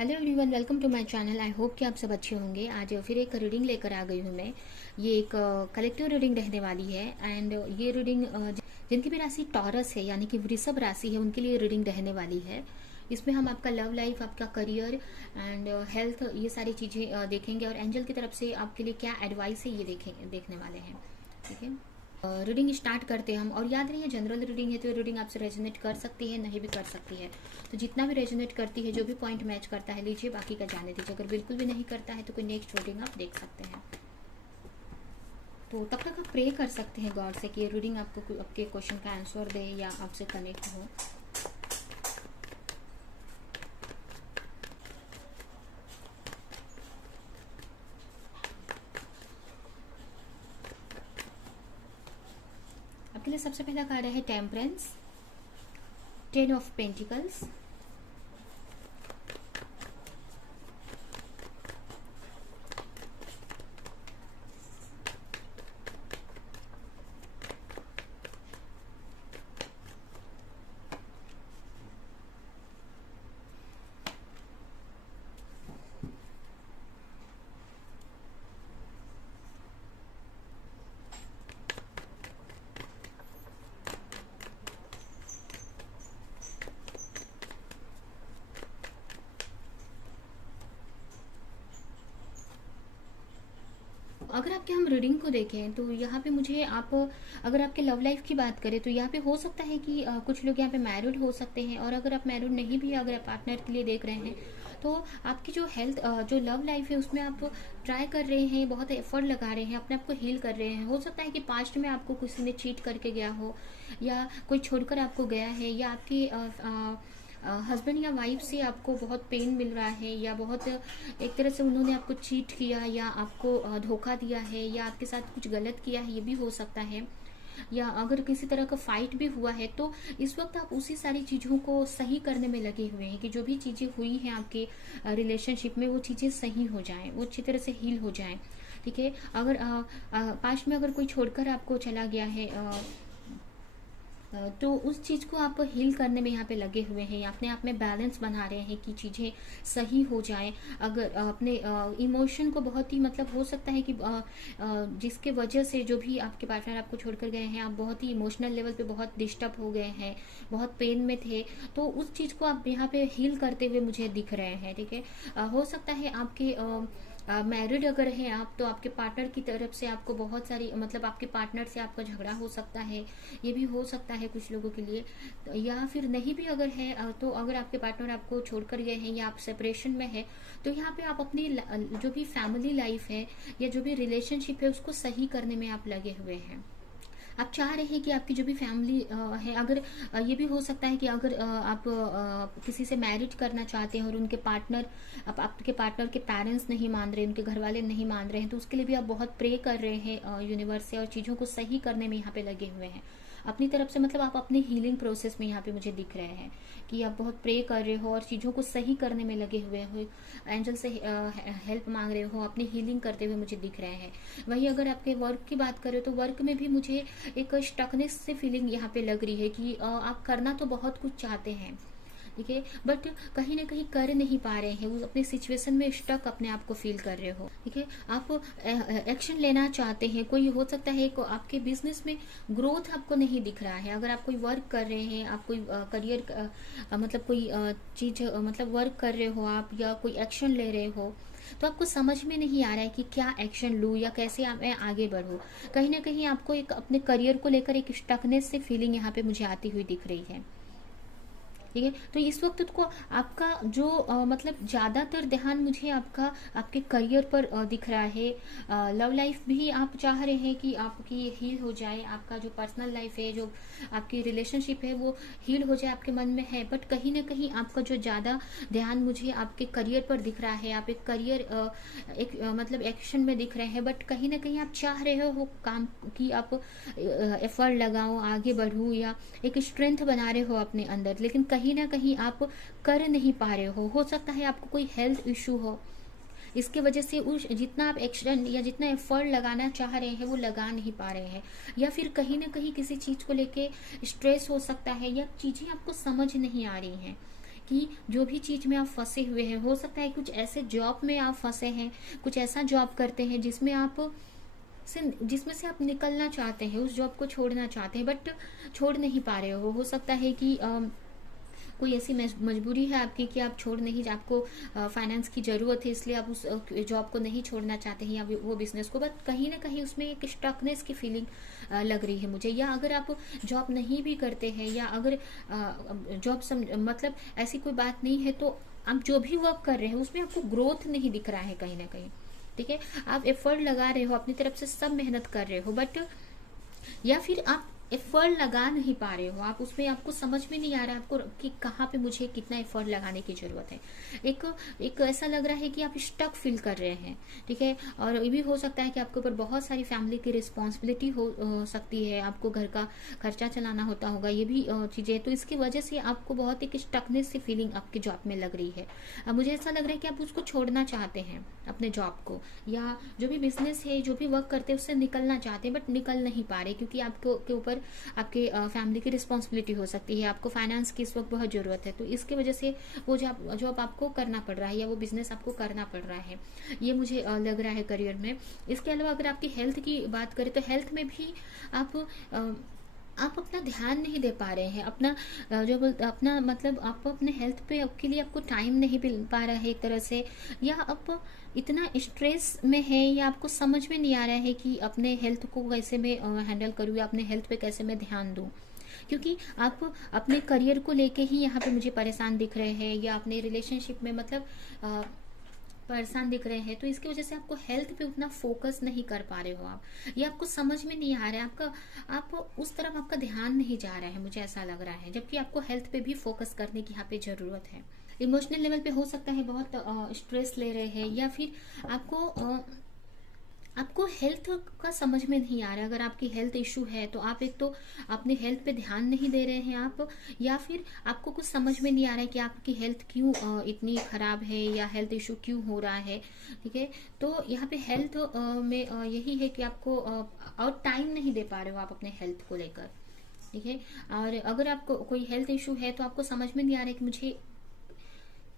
Hello everyone, welcome to my channel. I hope कि आप सब अच्छे होंगे। आज फिर एक रीडिंग लेकर आ गई हूँ मैं। ये एक कलेक्टिव रीडिंग रहने वाली है एंड ये रीडिंग जिनकी भी राशि टॉरस है यानी कि वृषभ राशि है उनके लिए रीडिंग रहने वाली है। इसमें हम आपका लव लाइफ, आपका करियर एंड हेल्थ, ये सारी चीज़ें देखेंगे और एंजल की तरफ से आपके लिए क्या एडवाइस है ये देखने वाले हैं। ठीक है, रीडिंग स्टार्ट करते हैं हम। और याद रहिए, जनरल रीडिंग है तो रीडिंग आपसे रेजोनेट कर सकती है, नहीं भी कर सकती है। तो जितना भी रेजोनेट करती है, जो भी पॉइंट मैच करता है लीजिए, बाकी का जाने दीजिए। अगर बिल्कुल भी नहीं करता है तो कोई नेक्स्ट रीडिंग आप देख सकते हैं। तो तब तक आप प्रे कर सकते हैं गॉड से कि ये रीडिंग आपको आपके क्वेश्चन का आंसर दे या आपसे कनेक्ट हो। आपके लिए सबसे पहला कार्ड है टेम्परेंस, 10 ऑफ पेंटिकल्स, अगर आपके हम रीडिंग को देखें तो यहाँ पे मुझे आप, अगर आपके लव लाइफ की बात करें तो यहाँ पे हो सकता है कि कुछ लोग यहाँ पे मैरिड हो सकते हैं। और अगर आप मैरिड नहीं भी, अगर आप पार्टनर के लिए देख रहे हैं तो आपकी जो हेल्थ, जो लव लाइफ है उसमें आप ट्राई कर रहे हैं, बहुत एफर्ट लगा रहे हैं, अपने आप को हील कर रहे हैं। हो सकता है कि पास्ट में आपको किसी ने चीट करके गया हो, या कोई छोड़कर आपको गया है, या आपकी हस्बैंड या वाइफ से आपको बहुत पेन मिल रहा है, या बहुत एक तरह से उन्होंने आपको चीट किया या आपको धोखा दिया है, या आपके साथ कुछ गलत किया है, ये भी हो सकता है। या अगर किसी तरह का फाइट भी हुआ है तो इस वक्त आप उसी सारी चीज़ों को सही करने में लगे हुए हैं कि जो भी चीज़ें हुई हैं आपके रिलेशनशिप में वो चीज़ें सही हो जाएं, वो अच्छी तरह से हील हो जाएं। ठीक है, अगर पास्ट में अगर कोई छोड़कर आपको चला गया है तो उस चीज़ को आप हील करने में यहाँ पे लगे हुए हैं, अपने आप में बैलेंस बना रहे हैं कि चीज़ें सही हो जाएं। अगर अपने इमोशन को बहुत ही, मतलब हो सकता है कि जिसके वजह से जो भी आपके पार्टनर आपको छोड़कर गए हैं, आप बहुत ही इमोशनल लेवल पे बहुत डिस्टर्ब हो गए हैं, बहुत पेन में थे, तो उस चीज़ को आप यहाँ पे हील करते हुए मुझे दिख रहे हैं। ठीक है, हो सकता है आपके मैरिड अगर हैं आप तो आपके पार्टनर की तरफ से आपको बहुत सारी, मतलब आपके पार्टनर से आपका झगड़ा हो सकता है, ये भी हो सकता है कुछ लोगों के लिए। या फिर नहीं भी अगर है तो अगर आपके पार्टनर आपको छोड़कर गए हैं या आप सेपरेशन में है तो यहाँ पे आप अपनी जो भी फैमिली लाइफ है या जो भी रिलेशनशिप है उसको सही करने में आप लगे हुए हैं। आप चाह रहे हैं कि आपकी जो भी फैमिली है, अगर ये भी हो सकता है कि अगर आप किसी से मैरिज करना चाहते हैं और उनके पार्टनर, आपके पार्टनर के पेरेंट्स नहीं मान रहे, उनके घर वाले नहीं मान रहे हैं, तो उसके लिए भी आप बहुत प्रे कर रहे हैं यूनिवर्स से और चीज़ों को सही करने में यहाँ पे लगे हुए हैं अपनी तरफ से। मतलब आप अपने हीलिंग प्रोसेस में यहाँ पे मुझे दिख रहे हैं कि आप बहुत प्रे कर रहे हो और चीज़ों को सही करने में लगे हुए हो, एंजल से हेल्प मांग रहे हो, अपनी हीलिंग करते हुए मुझे दिख रहे हैं। वहीं अगर आपके वर्क की बात करें तो वर्क में भी मुझे एक स्टकनेस से फीलिंग यहाँ पे लग रही है कि आप करना तो बहुत कुछ चाहते हैं, ठीक है, बट कहीं ना कहीं कर नहीं पा रहे हैं, वो अपने सिचुएशन में स्टक अपने आप को फील कर रहे हो। ठीक है, आप एक्शन लेना चाहते हैं, कोई हो सकता है को आपके बिजनेस में ग्रोथ आपको नहीं दिख रहा है। अगर आप कोई वर्क कर रहे हैं, आप कोई करियर मतलब कोई चीज मतलब वर्क कर रहे हो आप, या कोई एक्शन ले रहे हो, तो आपको समझ में नहीं आ रहा है कि क्या एक्शन लूँ या कैसे मैं आगे बढ़ूँ। कहीं ना कहीं आपको एक अपने करियर को लेकर एक स्टकनेस से फीलिंग यहाँ पे मुझे आती हुई दिख रही है। ठीक है, तो इस वक्त को आपका जो मतलब ज़्यादातर ध्यान मुझे आपका आपके करियर पर दिख रहा है। लव लाइफ भी आप चाह रहे हैं कि आपकी हील हो जाए, आपका जो पर्सनल लाइफ है, जो आपकी रिलेशनशिप है वो हील हो जाए, आपके मन में है। बट कहीं ना कहीं आपका जो ज़्यादा ध्यान मुझे आपके करियर पर दिख रहा है, आप एक करियर एक मतलब एक्शन में दिख रहे हैं, बट कहीं ना कहीं आप चाह रहे हो वो काम कि आप एफर्ट लगाओ, आगे बढ़ूँ, या एक स्ट्रेंथ बना रहे हो अपने अंदर, लेकिन कहीं ना कहीं आप कर नहीं पा रहे हो सकता है आपको कोई हेल्थ इशू हो, इसके वजह से उस जितना आप एक्शन या जितना एफर्ट लगाना चाह रहे हैं वो लगा नहीं पा रहे हैं। या फिर कहीं ना कहीं किसी चीज़ को लेके स्ट्रेस हो सकता है, या चीज़ें आपको समझ नहीं आ रही हैं कि जो भी चीज में आप फंसे हुए हैं, हो सकता है कुछ ऐसे जॉब में आप फंसे हैं, कुछ ऐसा जॉब करते हैं जिसमें से आप निकलना चाहते हैं, उस जॉब को छोड़ना चाहते हैं, बट छोड़ नहीं पा रहे हो सकता है कि कोई ऐसी मजबूरी है आपकी कि आप छोड़ नहीं, आपको फाइनेंस की ज़रूरत है, इसलिए आप उस जॉब को नहीं छोड़ना चाहते हैं या वो बिजनेस को, बट कहीं ना कहीं उसमें एक स्टकनेस की फीलिंग लग रही है मुझे। या अगर आप जॉब नहीं भी करते हैं, या अगर जॉब मतलब ऐसी कोई बात नहीं है, तो आप जो भी वर्क कर रहे हैं उसमें आपको ग्रोथ नहीं दिख रहा है कहीं ना कहीं। ठीक है, आप एफर्ट लगा रहे हो, अपनी तरफ से सब मेहनत कर रहे हो, बट या फिर आप एफर्ट लगा नहीं पा रहे हो, आप उसमें आपको समझ में नहीं आ रहा है आपको कि कहाँ पे मुझे कितना एफर्ट लगाने की जरूरत है। एक एक ऐसा लग रहा है कि आप स्टक फील कर रहे हैं। ठीक है, और ये भी हो सकता है कि आपके ऊपर बहुत सारी फैमिली की रिस्पॉन्सिबिलिटी हो सकती है, आपको घर का खर्चा चलाना होता होगा, ये भी चीज़ें, तो इसकी वजह से आपको बहुत एक स्टकनेस सी फीलिंग आपके जॉब में लग रही है। अब मुझे ऐसा लग रहा है कि आप उसको छोड़ना चाहते हैं, अपने जॉब को, या जो भी बिजनेस है, जो भी वर्क करते हैं, उससे निकलना चाहते हैं, बट निकल नहीं पा रहे, क्योंकि आपको के ऊपर आपके फैमिली की रिस्पॉन्सिबिलिटी हो सकती है, आपको फाइनेंस की इस वक्त बहुत ज़रूरत है, तो इसकी वजह से वो जॉब आपको करना पड़ रहा है, या वो बिजनेस आपको करना पड़ रहा है, ये मुझे लग रहा है करियर में। इसके अलावा अगर आपकी हेल्थ की बात करें, तो हेल्थ में भी आप अपना ध्यान नहीं दे पा रहे हैं, अपना अपना मतलब आप अपने हेल्थ पे के लिए आपको टाइम नहीं मिल पा रहा है एक तरह से, या आप इतना स्ट्रेस में है, या आपको समझ में नहीं आ रहा है कि अपने हेल्थ को कैसे मैं हैंडल करूँ, या अपने हेल्थ पे कैसे मैं ध्यान दूँ, क्योंकि आप अपने करियर को लेके ही यहाँ पे मुझे परेशान दिख रहे हैं, या अपने रिलेशनशिप में मतलब परेशान दिख रहे हैं, तो इसकी वजह से आपको हेल्थ पे उतना फोकस नहीं कर पा रहे हो आप, या आपको समझ में नहीं आ रहा है, आप उस तरफ आपका ध्यान नहीं जा रहा है, मुझे ऐसा लग रहा है, जबकि आपको हेल्थ पे भी फोकस करने की यहाँ पे जरूरत है। इमोशनल लेवल पे हो सकता है बहुत स्ट्रेस ले रहे हैं, या फिर आपको हेल्थ का समझ में नहीं आ रहा है। अगर आपकी हेल्थ इशू है, तो आप एक तो अपनी हेल्थ पे ध्यान नहीं दे रहे हैं आप, या फिर आपको कुछ समझ में नहीं आ रहा है कि आपकी हेल्थ क्यों इतनी खराब है, या हेल्थ इशू क्यों हो रहा है। ठीक है, तो यहाँ पे हेल्थ में यही है कि आपको और टाइम नहीं दे पा रहे हो आप अपने हेल्थ को लेकर। ठीक है, और अगर आपको कोई हेल्थ इशू है, तो आपको समझ में नहीं आ रहा है कि मुझे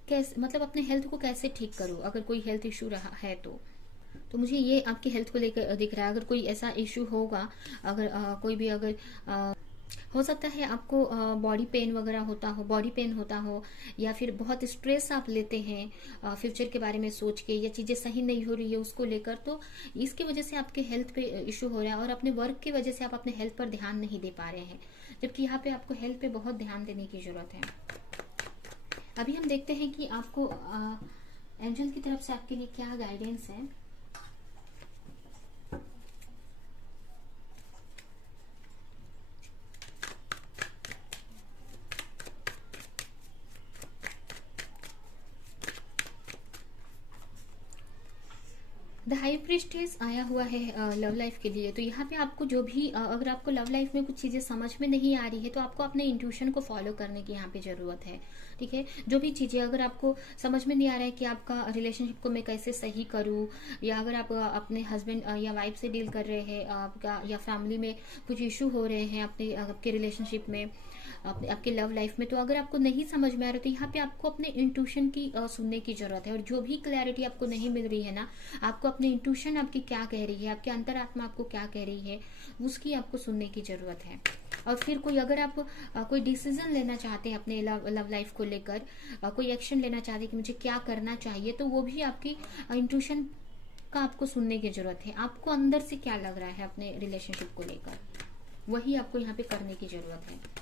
कैसे, मतलब अपने हेल्थ को कैसे ठीक करूँ, अगर कोई हेल्थ इशू रहा है तो मुझे ये आपकी हेल्थ को लेकर दिख रहा है। अगर कोई ऐसा इशू होगा, अगर कोई भी अगर हो सकता है आपको बॉडी पेन वगैरह होता हो, बॉडी पेन होता हो, या फिर बहुत स्ट्रेस आप लेते हैं फ्यूचर के बारे में सोच के, या चीज़ें सही नहीं हो रही है उसको लेकर, तो इसकी वजह से आपके हेल्थ पे इशू हो रहा है, और अपने वर्क की वजह से आप अपने हेल्थ पर ध्यान नहीं दे पा रहे हैं, जबकि यहाँ पे आपको हेल्थ पे बहुत ध्यान देने की जरूरत है। अभी हम देखते हैं कि आपको एंजल की तरफ से आपके लिए क्या गाइडेंस है। द हाई प्रीस्टेस आया हुआ है लव लाइफ के लिए। तो यहाँ पे आपको जो भी अगर आपको लव लाइफ में कुछ चीज़ें समझ में नहीं आ रही है, तो आपको अपने इंट्यूशन को फॉलो करने की यहाँ पे ज़रूरत है। ठीक है, जो भी चीज़ें अगर आपको समझ में नहीं आ रहा है कि आपका रिलेशनशिप को मैं कैसे सही करूँ, या अगर आप अपने हस्बैंड या वाइफ से डील कर रहे हैं आपका, या फैमिली में कुछ इशू हो रहे हैं अपने आपके रिलेशनशिप में, आपके लव लाइफ में, तो अगर आपको नहीं समझ में आ रहा, तो यहाँ पे आपको अपने इंट्यूशन की सुनने की जरूरत है। और जो भी क्लैरिटी आपको नहीं मिल रही है ना, आपको अपने इंट्यूशन आपकी क्या कह रही है, आपके अंतरात्मा आपको क्या कह रही है, उसकी आपको सुनने की जरूरत है। और फिर कोई अगर आप कोई डिसीजन लेना चाहते हैं अपने लव लाइफ को लेकर, कोई एक्शन लेना चाहते हैं कि मुझे क्या करना चाहिए, तो वो भी आपकी इंट्यूशन का आपको सुनने की जरूरत है। आपको अंदर से क्या लग रहा है अपने रिलेशनशिप को लेकर, वही आपको यहाँ पे करने की जरूरत है।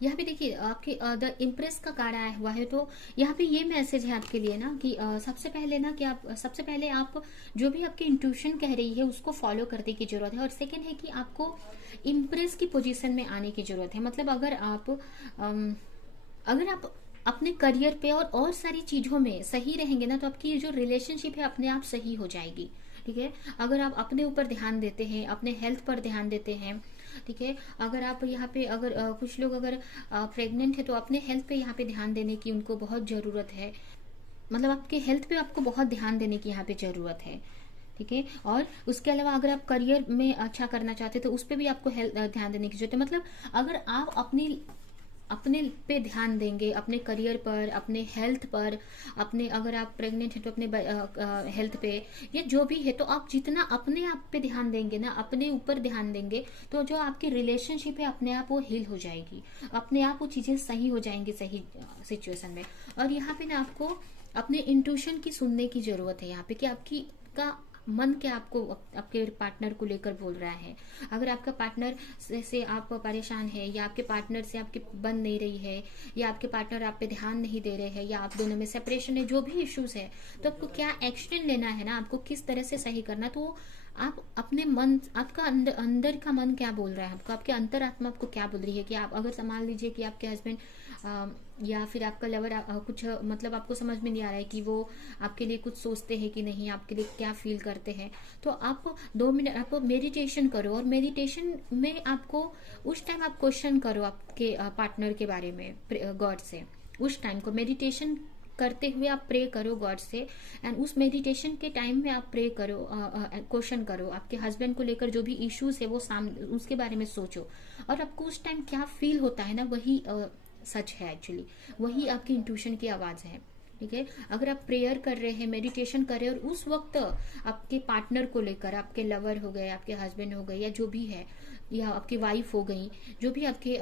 यहाँ पे देखिए आपके द इम्प्रेस का कार्ड आया हुआ है, तो यहाँ पे ये मैसेज है आपके लिए ना कि सबसे पहले ना कि आप सबसे पहले आप जो भी आपकी इंट्यूशन कह रही है उसको फॉलो करने की जरूरत है। और सेकंड है कि आपको इम्प्रेस की पोजीशन में आने की जरूरत है। मतलब अगर आप अपने करियर पे और सारी चीजों में सही रहेंगे ना, तो आपकी जो रिलेशनशिप है अपने आप सही हो जाएगी। ठीक है, अगर आप अपने ऊपर ध्यान देते हैं, अपने हेल्थ पर ध्यान देते हैं, ठीक है। अगर आप यहाँ पे अगर कुछ लोग अगर प्रेग्नेंट है तो अपने हेल्थ पे यहाँ पे ध्यान देने की उनको बहुत ज़रूरत है। मतलब आपके हेल्थ पे आपको बहुत ध्यान देने की यहाँ पे ज़रूरत है, ठीक है। और उसके अलावा अगर आप करियर में अच्छा करना चाहते हैं तो उस पर भी आपको हेल्थ ध्यान देने की जरूरत है। मतलब अगर आप अपने पे ध्यान देंगे, अपने करियर पर, अपने हेल्थ पर, अपने अगर आप प्रेग्नेंट हैं तो अपने हेल्थ पे, या जो भी है, तो आप जितना अपने आप पे ध्यान देंगे ना, अपने ऊपर ध्यान देंगे, तो जो आपकी रिलेशनशिप है अपने आप वो हील हो जाएगी, अपने आप वो चीज़ें सही हो जाएंगी सही सिचुएशन में। और यहाँ पे ना आपको अपने इंट्यूशन की सुनने की जरूरत है यहाँ पे, कि आपकी का मन क्या आपको आपके पार्टनर को लेकर बोल रहा है। अगर आपका पार्टनर से आप परेशान है, या आपके पार्टनर से आपकी बन नहीं रही है, या आपके पार्टनर आप पे ध्यान नहीं दे रहे हैं, या आप दोनों में सेपरेशन है, जो भी इश्यूज है, तो आपको क्या एक्शन लेना है ना, आपको किस तरह से सही करना। तो आप अपने मन, आपका अंदर का मन क्या बोल रहा है आपको, आपके अंतरात्मा आपको क्या बोल रही है। कि आप अगर संभाल लीजिए कि आपके हस्बैंड या फिर आपका लवर कुछ मतलब आपको समझ में नहीं आ रहा है कि वो आपके लिए कुछ सोचते हैं कि नहीं, आपके लिए क्या फील करते हैं, तो आप 2 मिनट आप मेडिटेशन करो। और मेडिटेशन में आपको उस टाइम आप क्वेश्चन करो आपके पार्टनर के बारे में गॉड से। उस टाइम को मेडिटेशन करते हुए आप प्रे करो गॉड से, एंड उस मेडिटेशन के टाइम में आप प्रे करो, क्वेश्चन करो आपके हस्बैंड को लेकर, जो भी इश्यूज है वो उसके बारे में सोचो। और आपको उस टाइम क्या फील होता है ना, वही सच है एक्चुअली, वही आपकी इंट्यूशन की आवाज है, ठीक है। अगर आप प्रेयर कर रहे हैं, मेडिटेशन कर रहे हैं, और उस वक्त आपके पार्टनर को लेकर, आपके लवर हो गए, आपके हस्बैंड हो गए, या जो भी है, या आपकी वाइफ हो गई, जो भी आपके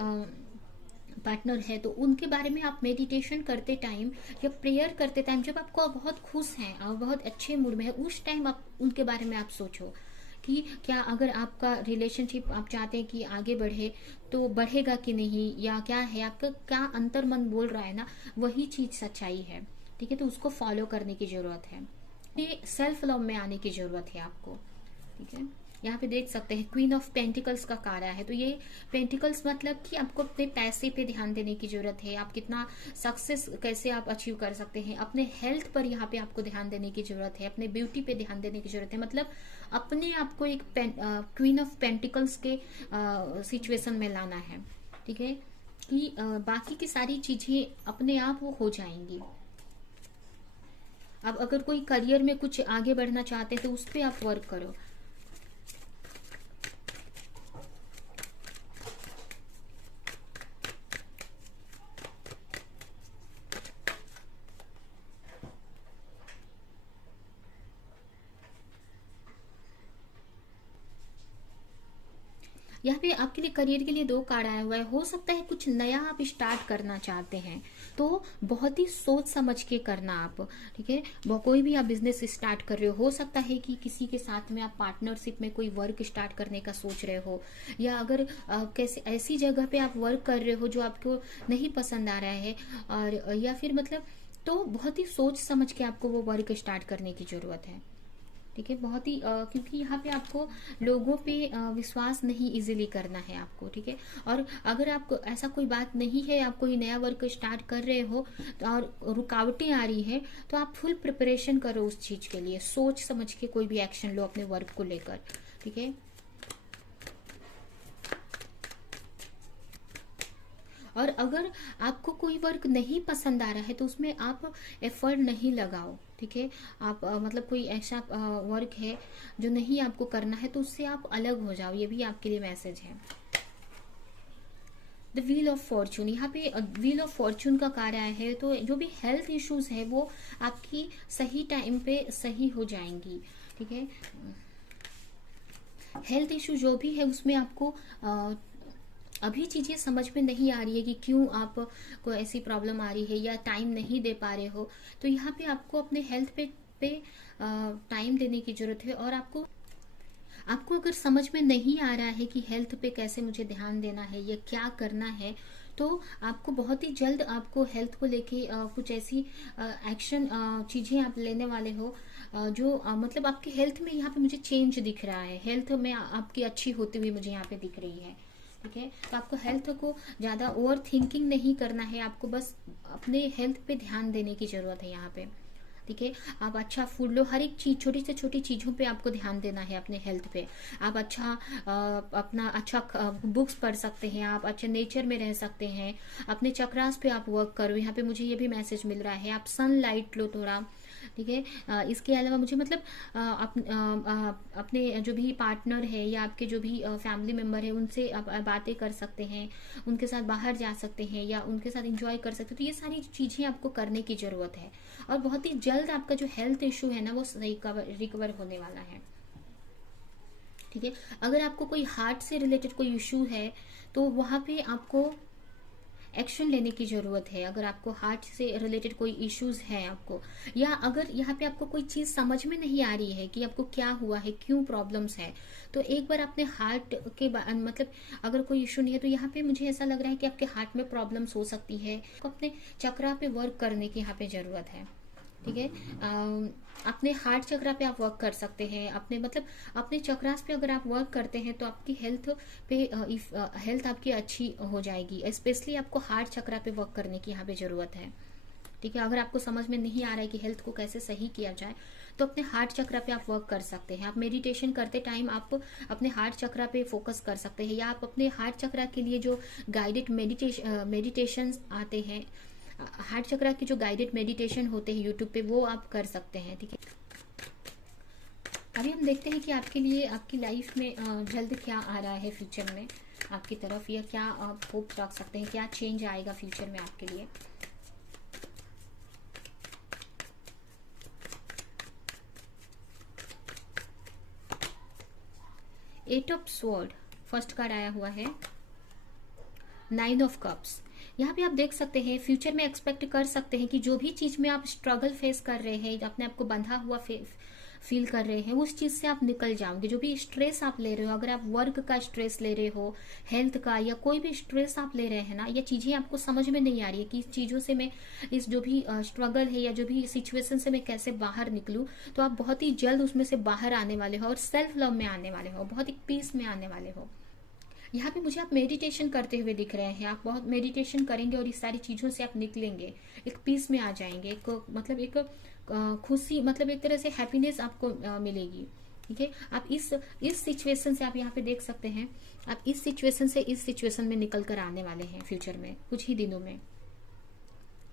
पार्टनर है, तो उनके बारे में आप मेडिटेशन करते टाइम या प्रेयर करते टाइम, जब आपको बहुत खुश हैं और बहुत अच्छे मूड में है, उस टाइम आप उनके बारे में आप सोचो कि क्या अगर आपका रिलेशनशिप आप चाहते हैं कि आगे बढ़े तो बढ़ेगा कि नहीं, या क्या है आपका क्या अंतर मन बोल रहा है ना, वही चीज सच्चाई है, ठीक है। तो उसको फॉलो करने की जरूरत है, ये सेल्फ लव में आने की जरूरत है आपको, ठीक है। यहाँ पे देख सकते हैं क्वीन ऑफ पेंटिकल्स का कार्ड है, तो ये पेंटिकल्स मतलब कि आपको अपने पैसे पे ध्यान देने की जरूरत है, आप कितना सक्सेस कैसे आप अचीव कर सकते हैं, अपने हेल्थ पर यहाँ पे आपको ध्यान देने की जरूरत है, अपने ब्यूटी पे ध्यान देने की जरूरत है। मतलब अपने आप को एक क्वीन ऑफ पेंटिकल्स के सिचुएशन में लाना है, ठीक है, कि बाकी की सारी चीजें अपने आप वो हो जाएंगी। अब अगर कोई करियर में कुछ आगे बढ़ना चाहते हैं तो उस पर आप वर्क करो। यहाँ पे आपके लिए करियर के लिए 2 कार्ड आया हुआ है। हो सकता है कुछ नया आप स्टार्ट करना चाहते हैं, तो बहुत ही सोच समझ के करना आप, ठीक है। कोई भी आप बिजनेस स्टार्ट कर रहे हो सकता है कि किसी के साथ में आप पार्टनरशिप में कोई वर्क स्टार्ट करने का सोच रहे हो, या अगर कैसे ऐसी जगह पे आप वर्क कर रहे हो जो आपको नहीं पसंद आ रहा है, और या फिर मतलब, तो बहुत ही सोच समझ के आपको वो वर्क स्टार्ट करने की जरूरत है, ठीक है। बहुत ही क्योंकि यहाँ पे आपको लोगों पे विश्वास नहीं इजीली करना है आपको, ठीक है। और अगर आपको ऐसा कोई बात नहीं है, आप कोई नया वर्क स्टार्ट कर रहे हो तो और रुकावटें आ रही है, तो आप फुल प्रिपरेशन करो उस चीज के लिए, सोच समझ के कोई भी एक्शन लो अपने वर्क को लेकर, ठीक है। और अगर आपको कोई वर्क नहीं पसंद आ रहा है तो उसमें आप एफर्ट नहीं लगाओ, ठीक है। आप मतलब कोई ऐसा वर्क है जो नहीं आपको करना है तो उससे आप अलग हो जाओ, ये भी आपके लिए मैसेज है। द व्हील ऑफ फॉर्चून, यहाँ पे व्हील ऑफ फॉर्चून का कार्य है, तो जो भी हेल्थ इश्यूज है वो आपकी सही टाइम पे सही हो जाएंगी, ठीक है। हेल्थ इशू जो भी है उसमें आपको अभी चीजें समझ में नहीं आ रही है कि क्यों आप को ऐसी प्रॉब्लम आ रही है, या टाइम नहीं दे पा रहे हो, तो यहाँ पे आपको अपने हेल्थ पे टाइम देने की जरूरत है। और आपको अगर समझ में नहीं आ रहा है कि हेल्थ पे कैसे मुझे ध्यान देना है या क्या करना है, तो आपको बहुत ही जल्द आपको हेल्थ को लेके कुछ ऐसी एक्शन चीजें आप लेने वाले हो जो मतलब आपके हेल्थ में यहाँ पे मुझे चेंज दिख रहा है, हेल्थ में आपकी अच्छी होती हुई मुझे यहाँ पे दिख रही है, ठीक है। तो आपको हेल्थ को ज्यादा ओवर थिंकिंग नहीं करना है, आपको बस अपने हेल्थ पे ध्यान देने की जरूरत है यहाँ पे। ठीक है। आप अच्छा फूड लो, हर एक चीज, छोटी से छोटी चीजों पे आपको ध्यान देना है, अपने हेल्थ पे। आप अच्छा अपना अच्छा बुक्स पढ़ सकते हैं, आप अच्छे नेचर में रह सकते हैं, अपने चक्रास पे आप वर्क करो। यहाँ पे मुझे ये भी मैसेज मिल रहा है, आप सनलाइट लो थोड़ा, ठीक है। इसके अलावा मुझे मतलब अपने जो भी पार्टनर है या आपके जो भी फैमिली मेम्बर है उनसे आप बातें कर सकते हैं, उनके साथ बाहर जा सकते हैं या उनके साथ इंजॉय कर सकते हैं। तो ये सारी चीज़ें आपको करने की ज़रूरत है, और बहुत ही जल्द आपका जो हेल्थ इशू है ना वो रिकवर होने वाला है, ठीक है। अगर आपको कोई हार्ट से रिलेटेड कोई इशू है तो वहाँ पे आपको एक्शन लेने की ज़रूरत है। अगर आपको हार्ट से रिलेटेड कोई इश्यूज है आपको, या अगर यहाँ पे आपको कोई चीज़ समझ में नहीं आ रही है कि आपको क्या हुआ है, क्यों प्रॉब्लम्स है, तो एक बार अपने हार्ट के मतलब अगर कोई इशू नहीं है तो यहाँ पे मुझे ऐसा लग रहा है कि आपके हार्ट में प्रॉब्लम्स हो सकती है, तो अपने चक्रा पे वर्क करने की यहाँ पे ज़रूरत है, ठीक है। अपने हार्ट चक्रा पे आप वर्क कर सकते हैं, अपने मतलब अपने चक्रास पे अगर आप वर्क करते हैं तो आपकी हेल्थ पे हेल्थ आपकी अच्छी हो जाएगी। स्पेशली आपको हार्ट चक्रा पे वर्क करने की यहाँ पे जरूरत है, ठीक है। अगर आपको समझ में नहीं आ रहा है कि हेल्थ को कैसे सही किया जाए तो अपने हार्ट चक्रा पे आप वर्क कर सकते हैं। आप मेडिटेशन करते टाइम आप अपने हार्ट चक्रा पे फोकस कर सकते हैं, या आप अपने हार्ट चक्रा के लिए जो गाइडेड मेडिटेशन आते हैं, हार्ट चक्रा की जो गाइडेड मेडिटेशन होते हैं यूट्यूब पे, वो आप कर सकते हैं, ठीक है। अभी हम देखते हैं कि आपके लिए आपकी लाइफ में जल्द क्या आ रहा है फ्यूचर में आपकी तरफ, या क्या आप होप रख सकते हैं, क्या चेंज आएगा फ्यूचर में आपके लिए। Eight of sword first card आया हुआ है, 9 ऑफ कप्स। यहाँ पे आप देख सकते हैं फ्यूचर में एक्सपेक्ट कर सकते हैं कि जो भी चीज में आप स्ट्रगल फेस कर रहे हैं, अपने आप को बंधा हुआ फील कर रहे हैं, उस चीज से आप निकल जाओगे। जो भी स्ट्रेस आप ले रहे हो, अगर आप वर्क का स्ट्रेस ले रहे हो, हेल्थ का, या कोई भी स्ट्रेस आप ले रहे हैं ना, ये चीजें आपको समझ में नहीं आ रही है कि इस चीजों से मैं, इस जो भी स्ट्रगल है या जो भी सिचुएशन से मैं कैसे बाहर निकलूं, तो आप बहुत ही जल्द उसमें से बाहर आने वाले हो और सेल्फ लव में आने वाले हो, बहुत ही पीस में आने वाले हो। यहाँ पे मुझे आप मेडिटेशन करते हुए दिख रहे हैं, आप बहुत मेडिटेशन करेंगे और इस सारी चीजों से आप निकलेंगे, एक पीस में आ जाएंगे, एक मतलब एक खुशी, मतलब एक तरह से हैप्पीनेस आपको मिलेगी, ठीक है। आप इस सिचुएशन से, आप यहाँ पे देख सकते हैं, आप इस सिचुएशन से इस सिचुएशन में निकल कर आने वाले हैं फ्यूचर में, कुछ ही दिनों में,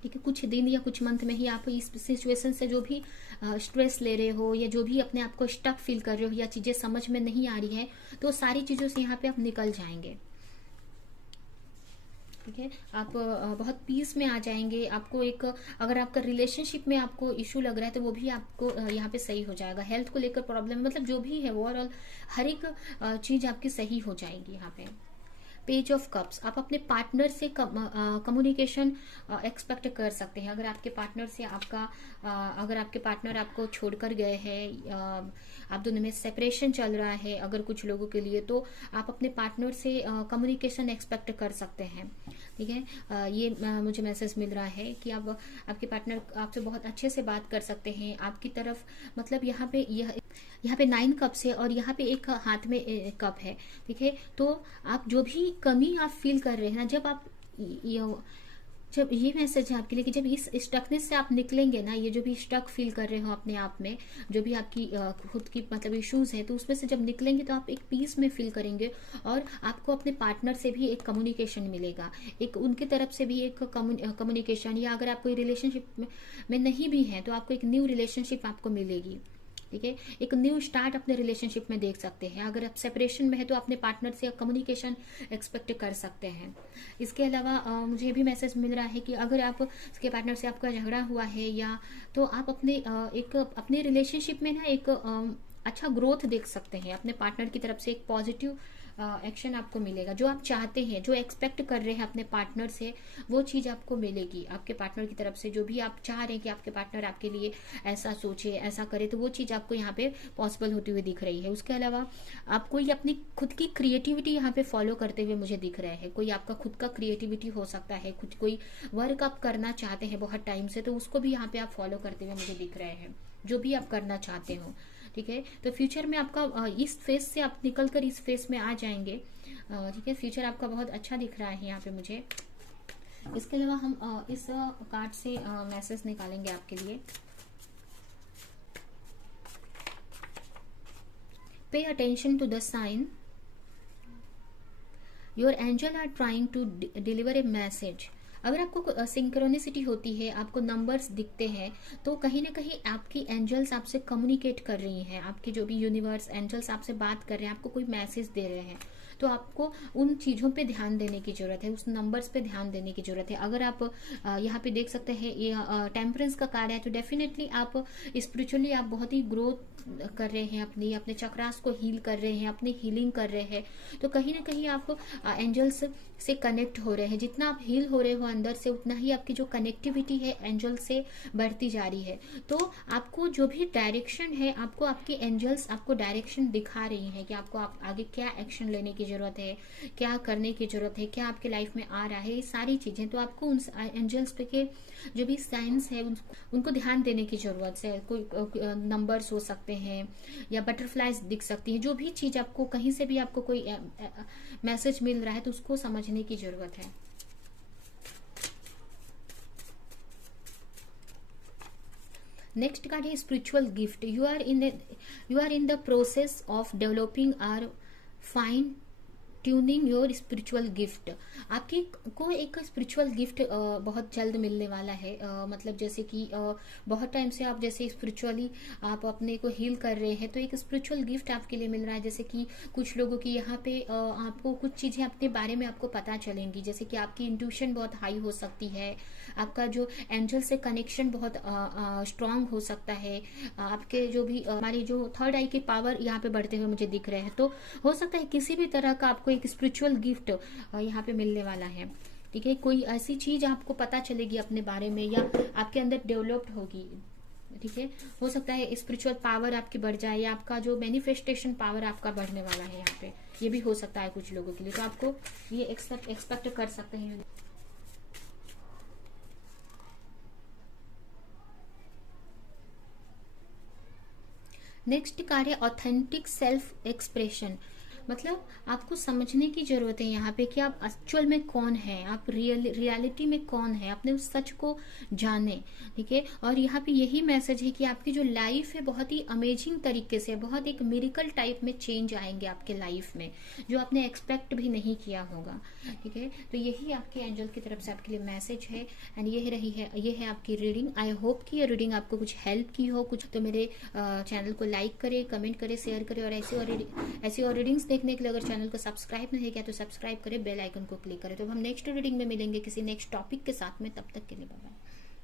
ठीक है। कुछ दिन या कुछ मंथ में ही आप इस सिचुएशन से जो भी स्ट्रेस ले रहे हो, या जो भी अपने आप को स्टक फील कर रहे हो, या चीजें समझ में नहीं आ रही है, तो सारी चीजों से यहाँ पे आप निकल जाएंगे, ठीक है। आप बहुत पीस में आ जाएंगे। आपको एक, अगर आपका रिलेशनशिप में आपको इशू लग रहा है तो वो भी आपको यहाँ पे सही हो जाएगा। हेल्थ को लेकर प्रॉब्लम, मतलब जो भी है ओवरऑल हर एक चीज आपकी सही हो जाएगी यहाँ पे। पेज ऑफ कप्स, आप अपने पार्टनर से कम्युनिकेशन एक्सपेक्ट कर सकते हैं। अगर आपके पार्टनर से आपका अगर आपके पार्टनर आपको छोड़कर गए हैं, आप दोनों में सेपरेशन चल रहा है अगर कुछ लोगों के लिए, तो आप अपने पार्टनर से कम्युनिकेशन एक्सपेक्ट कर सकते हैं, ठीक है। ये मुझे मैसेज मिल रहा है कि आप, आपके पार्टनर आपसे बहुत अच्छे से बात कर सकते हैं आपकी तरफ, मतलब यहाँ पे यहाँ पे 9 कप्स है और यहाँ पे एक हाथ में कप है, ठीक है। तो आप जो भी कमी आप फील कर रहे हैं ना, जब ये मैसेज है आपके लिए कि जब इस स्टकनेस से आप निकलेंगे ना, ये जो भी स्टक फील कर रहे हो अपने आप में, जो भी आपकी खुद की मतलब इश्यूज है, तो उसमें से जब निकलेंगे तो आप एक पीस में फील करेंगे, और आपको अपने पार्टनर से भी एक कम्युनिकेशन मिलेगा, एक उनकी तरफ से भी एक कम्युनिकेशन, या अगर आप कोई रिलेशनशिप में नहीं भी हैं तो आपको एक न्यू रिलेशनशिप आपको मिलेगी, ठीक है। एक न्यू स्टार्ट अपने रिलेशनशिप में देख सकते हैं। अगर आप सेपरेशन में है तो अपने पार्टनर से कम्युनिकेशन एक्सपेक्ट कर सकते हैं। इसके अलावा मुझे भी मैसेज मिल रहा है कि अगर आप उसके पार्टनर से आपका झगड़ा हुआ है, या तो आप अपने रिलेशनशिप में ना एक अच्छा ग्रोथ देख सकते हैं। अपने पार्टनर की तरफ से एक पॉजिटिव एक्शन आपको मिलेगा, जो आप चाहते हैं, जो एक्सपेक्ट कर रहे हैं अपने पार्टनर से, वो चीज आपको मिलेगी। आपके पार्टनर की तरफ से जो भी आप चाह रहे हैं कि आपके पार्टनर आपके लिए ऐसा सोचे, ऐसा करे, तो वो चीज आपको यहाँ पे पॉसिबल होती हुई दिख रही है। उसके अलावा आप कोई अपनी खुद की क्रिएटिविटी यहाँ पे फॉलो करते हुए मुझे दिख रहा है। कोई आपका खुद का क्रिएटिविटी हो सकता है, खुद कोई वर्क आप करना चाहते हैं बहुत टाइम से, तो उसको भी यहाँ पे आप फॉलो करते हुए मुझे दिख रहे हैं, जो भी आप करना चाहते हो, ठीक है। तो फ्यूचर में आपका इस फेज से आप निकल कर इस फेज में आ जाएंगे, ठीक है। फ्यूचर आपका बहुत अच्छा दिख रहा है यहाँ पे मुझे। इसके अलावा हम इस कार्ड से मैसेज निकालेंगे आपके लिए। Pay attention to the sign, your angel are trying to deliver a message. अगर आपको सिंक्रोनिसिटी होती है, आपको नंबर्स दिखते हैं, तो कहीं ना कहीं आपकी एंजल्स आपसे कम्युनिकेट कर रही हैं, आपके जो भी यूनिवर्स एंजल्स आपसे बात कर रहे हैं, आपको कोई मैसेज दे रहे हैं। तो आपको उन चीज़ों पे ध्यान देने की जरूरत है, उस नंबर्स पे ध्यान देने की जरूरत है। अगर आप यहाँ पे देख सकते हैं ये टेम्परेंस का कार्ड है, तो डेफिनेटली आप स्पिरिचुअली आप बहुत ही ग्रोथ कर रहे हैं, अपने चक्रास को हील कर रहे हैं, अपनी हीलिंग कर रहे हैं। तो कहीं ना कहीं आप एंजल्स से कनेक्ट हो रहे हैं। जितना आप हील हो रहे हो अंदर से, उतना ही आपकी जो कनेक्टिविटी है एंजल से बढ़ती जा रही है। तो आपको जो भी डायरेक्शन है, आपको आपके एंजल्स आपको डायरेक्शन दिखा रही हैं कि आपको आप आगे क्या एक्शन लेने की जरूरत है, क्या करने की जरूरत है, क्या आपके लाइफ में आ रहा है, ये सारी चीजें। तो आपको उन एंजल्स पे के जो भी साइंस है उनको ध्यान देने की जरूरत है। कोई नंबर्स हो सकते हैं या बटरफ्लाइज दिख सकती है, जो भी चीज आपको कहीं से भी आपको कोई मैसेज मिल रहा है तो उसको समझने की जरूरत है। नेक्स्ट कार्ड है spiritual gift. You are in the process of developing or fine tuning your spiritual gift. आपकी को एक स्पिरिचुअल गिफ्ट बहुत जल्द मिलने वाला है। मतलब जैसे कि बहुत टाइम से आप जैसे स्पिरिचुअली आप अपने को हील कर रहे हैं, तो एक स्पिरिचुअल गिफ्ट आपके लिए मिल रहा है। जैसे कि कुछ लोगों की यहाँ पे आपको कुछ चीजें अपने बारे में आपको पता चलेंगी, जैसे कि आपकी इंट्यूशन बहुत हाई हो सकती है, आपका जो एंजल से कनेक्शन बहुत स्ट्रांग हो सकता है, आपके जो भी हमारी जो थर्ड आई की पावर यहाँ पे बढ़ते हुए मुझे दिख रहे हैं। तो हो सकता है किसी भी तरह का आपको एक स्पिरिचुअल गिफ्ट यहाँ पे मिलने वाला है। ठीक है, कोई ऐसी चीज आपको पता चलेगी अपने बारे में या आपके अंदर डेवलप्ड होगी। ठीक है, हो सकता है स्पिरिचुअल पावर आपकी बढ़ जाए या आपका जो मैनिफेस्टेशन पावर आपका बढ़ने वाला है यहाँ पे, ये भी हो सकता है कुछ लोगों के लिए। तो आपको ये एक्सपेक्ट कर सकते हैं। नेक्स्ट कार्ड है ऑथेंटिक सेल्फ एक्सप्रेशन। मतलब आपको समझने की जरूरत है यहाँ पे कि आप एक्चुअल में कौन है, आप रियलिटी में कौन है, अपने उस सच को जाने। ठीक है, और यहाँ पे यही मैसेज है कि आपकी जो लाइफ है बहुत ही अमेजिंग तरीके से, बहुत एक मिरेकल टाइप में चेंज आएंगे आपके लाइफ में, जो आपने एक्सपेक्ट भी नहीं किया होगा। ठीक है, तो यही आपके एंजल की तरफ से आपके लिए मैसेज है। एंड ये है आपकी रीडिंग। आई होप कि ये रीडिंग आपको कुछ हेल्प की हो कुछ। तो मेरे चैनल को लाइक करे, कमेंट करे, शेयर करे, और ऐसी और रीडिंग्स देखने के लिए अगर चैनल को सब्सक्राइब नहीं किया तो सब्सक्राइब करें, बेल आइकन को क्लिक करें। तो हम नेक्स्ट रीडिंग में मिलेंगे किसी नेक्स्ट टॉपिक के साथ में। तब तक के लिए बाय बाय।